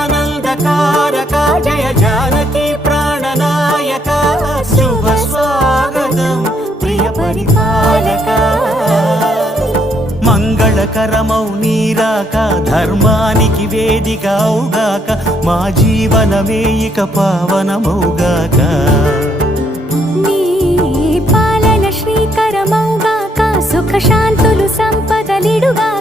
జగదానందకారక జయ జానకి ప్రాణనాయక శుభ స్వాగతం ప్రియ పరిపాలక మంగళకరమౌ నీరాక ధర్మానికి వేదిక అవుగాక మా జీవనమే ఇక పావనమౌగాక నీ పాలన శ్రీకరమౌగాక సుఖ శాంతులు సంపదలిడుగాక